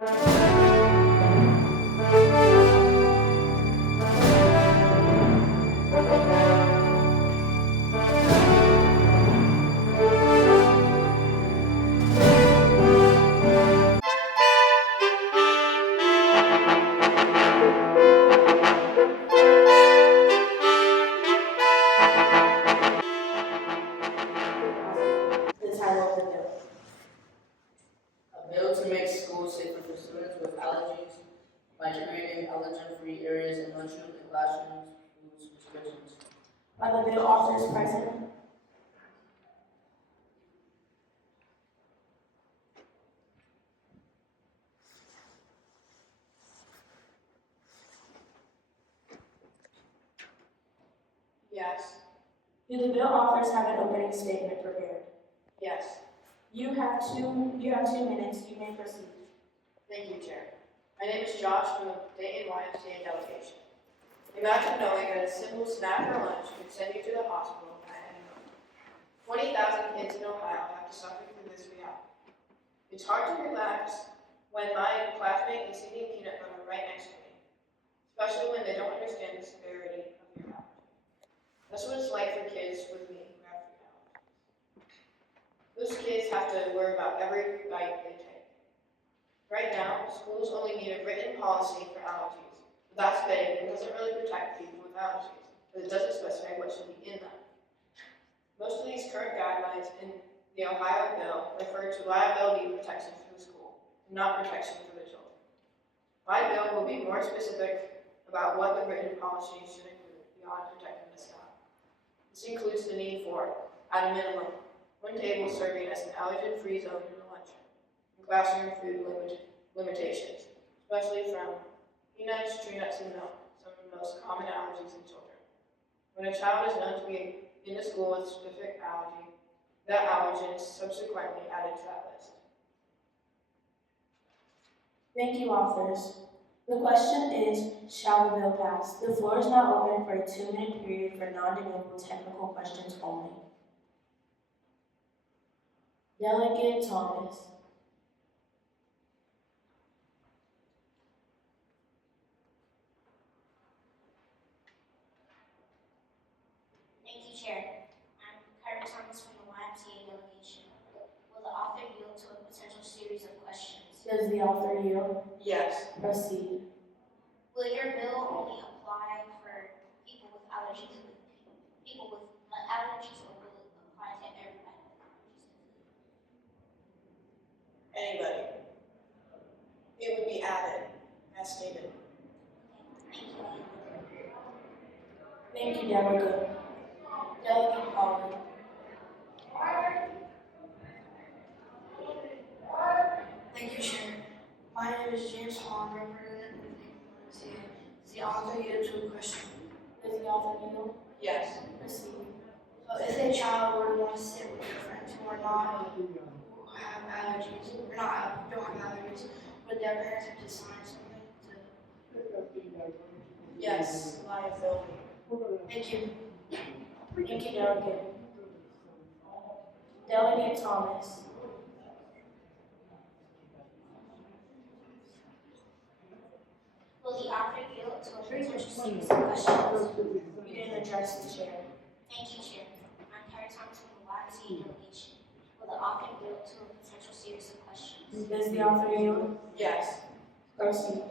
The title of the bill. A bill to make schools safer for students with allergies by creating allergen-free areas in lunchrooms and classrooms, rules, restrictions. Are the bill authors present? Yes. Do the bill authors have an opening statement prepared? Yes. You have two minutes. You may proceed. Thank you, Chair. My name is Josh from the Dayton YMCA delegation. Imagine knowing that a simple snack or lunch could send you to the hospital at any moment. 20,000 kids in Ohio have to suffer through this reality. It's hard to relax when my classmate is eating peanut butter right next to me, especially when they don't understand the severity of your allergy. That's what it's like for kids with me who have food allergies. Those kids have to worry about every bite they take. Right now, schools only need a written policy for allergies. But that's vague and doesn't really protect people with allergies, but it doesn't specify what should be in them. Most of these current guidelines in the Ohio bill refer to liability protection for the school, and not protection for the children. My bill will be more specific about what the written policy should include beyond protecting the staff. This includes the need for, at a minimum, one table serving as an allergen-free zone in the lunchroom, and classroom food limitations, especially from peanuts, tree nuts, and milk, some of the most common allergies in children. When a child is known to be in a school with a specific allergy, that allergen is subsequently added to that list. Thank you, authors. The question is, shall the bill pass? The floor is now open for a 2-minute period for non-debatable technical questions only. Delegate Thomas. Thank you, Chair. I'm Carter Thomas from the YMCA delegation. Will the author yield to a potential series of questions? Does the author yield? Yes. Proceed. Will your bill only apply for people with allergies, or will it apply to everybody with allergies? Anybody. It would be added, as stated. Thank you. Thank you, Delegate. Delegate Holland. Thank you, Chair. My name is James Hahn, representative of the YMCA. Is the author yield to a question? Does the author yield? Yes. Proceed. So if a child were to want to sit with their friends who have allergies, or don't have allergies, would their parents have to sign something to? Yes. Liability. Thank you. Thank you, Delegate. Delegate Thomas. Will the author yield to a potential series of questions? You didn't address the chair. Thank you, Chair. I'm Carter Thomas from the YMCA delegation. Will the author yield to a potential series of questions? Does the author yield? Yes. Proceed.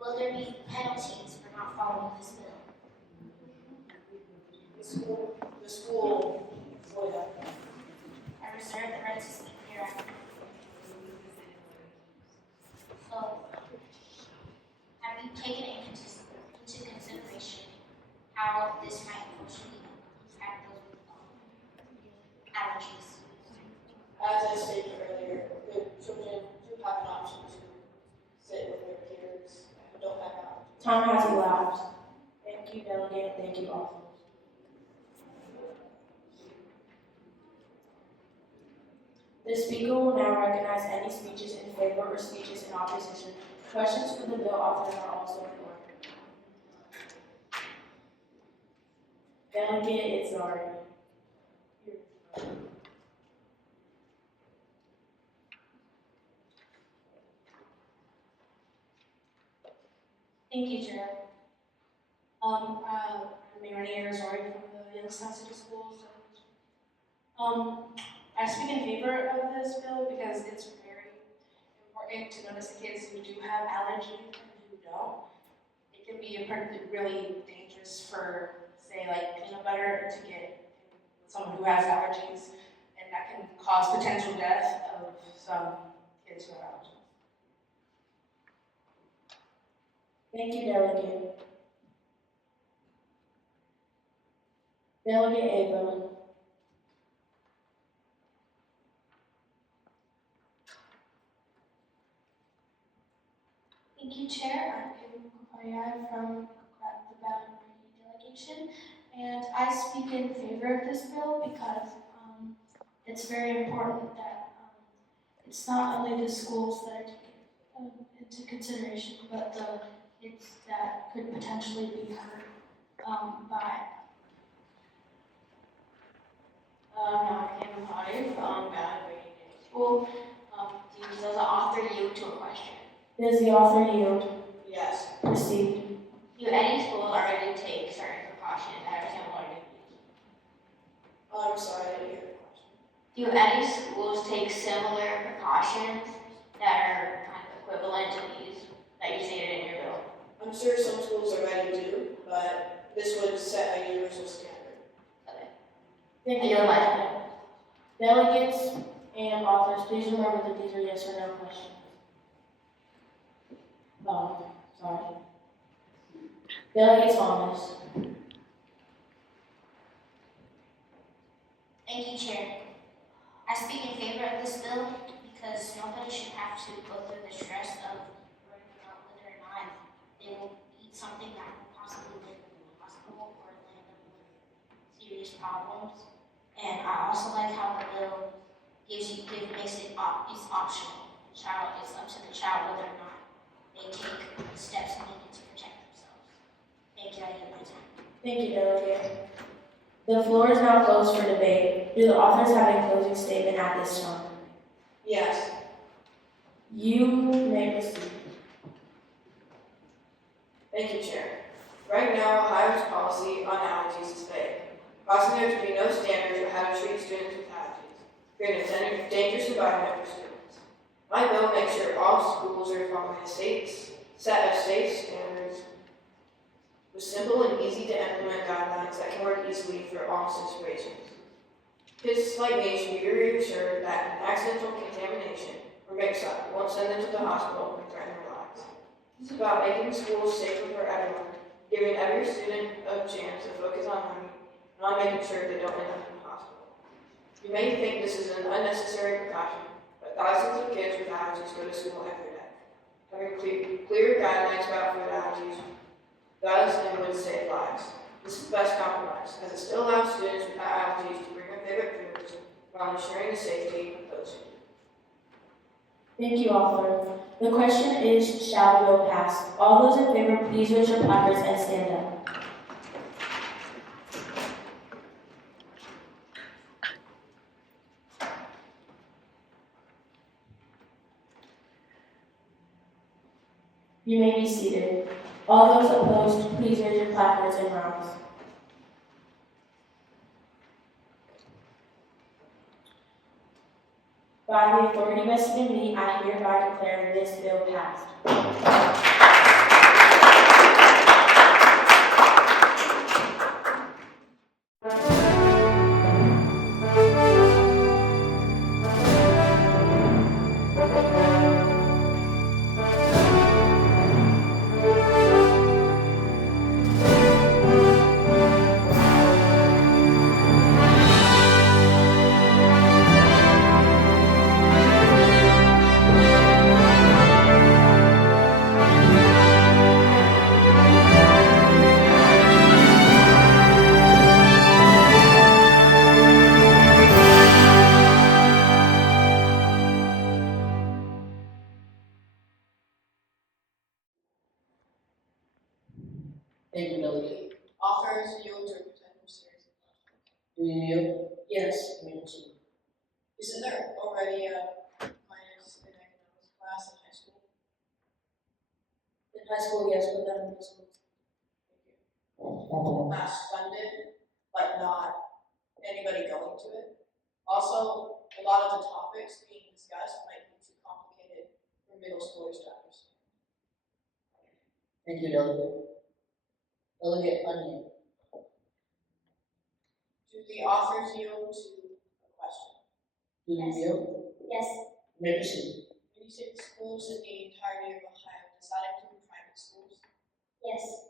Will there be penalties for not following this bill? The school would have. I reserve the right to speak hereafter. So, have you taken into consideration how this might unfortunately impact those with allergies? As I stated earlier, the children do have an option to sit with their peers who don't have allergies. Time has elapsed. Thank you, Delegate. Thank you, authors. The speaker will now recognize any speeches in favor or speeches in opposition. Questions for the bill authors are also in order. Delegate Izzari. Thank you, Chair. I'm Renee Arizari from the Youngstown City Schools. I speak in favor of this bill because it's very important to notice the kids who do have allergies and who don't. It can be really dangerous for, say, like peanut butter to get someone who has allergies, and that can cause potential death of some kids who have allergies. Thank you, Delegate. Delegate Ava. Thank you, Chair. I'm Ava from the Patel Delegation, and I speak in favor of this bill because it's very important that it's not only the schools that are taken into consideration, but the kids that could potentially be hurt by it. Now I can apply from evaluating in school. Does the author yield to a question? Does the author yield? Yes. Proceed. Do any schools already take certain precautions that are similar to these? I'm sorry, I didn't hear the question. Do any schools take similar precautions that are kind of equivalent to these that you stated in your bill? I'm sure some schools already do, but this would set a universal standard. Okay. Thank I you. yield my time. Delegates and authors, please remember that these are yes or no questions. Sorry. Delegate Thomas. Thank you, Chair. I speak in favor of this bill because nobody should have to go through the stress of worrying about whether or not they will eat something that will possibly bring them to the hospital or land them with serious problems. And I also like how the bill makes it it's optional. It's up to the child whether or not they take steps needed to protect themselves. Thank you. I yield my time. Thank you, Delegate. The floor is now closed for debate. Do the authors have a closing statement at this time? Yes. You may proceed. Thank you, Chair. Right now, Ohio's policy on allergies is vague, causing there to be no standards for how to treat students with allergies, creating a dangerous environment for students. My bill makes sure all schools are following a set of state standards with simple and easy to implement guidelines that can work easily for all situations. Kids like me should be reassured that an accidental contamination or mix-up won't send them to the hospital and threaten their lives. This is about making schools safer for everyone, giving every student a chance to focus on learning, and on making sure they don't end up in the hospital. You may think this is an unnecessary precaution, but thousands of kids with allergies go to school every day. Having clear guidelines about food allergies does and would save lives. This is the best compromise, as it still allows students with allergies to bring their favorite foods while ensuring the safety of those who do. Thank you, author. The question is, shall the bill pass? All those in favor, please raise your placards and stand up. You may be seated. All those opposed, please raise your placards and rise. By the authority vested in me, I hereby declare this bill passed. Thank you, Delegate. Authors yield to a potential series of questions. Do you yield? Yes. You may proceed. Isn't there already a minus in economics class in high school? The In high school, yes, but not in middle school. Mass funded, but not anybody going to it. Also, a lot of the topics being discussed might be too complicated for middle schoolers to understand. Thank you, Delegate. Delegate Onion. Do the authors yield to a question? Do you yield? Yes. You may proceed. When you say the schools in the entirety of Ohio, does that include private schools? Yes.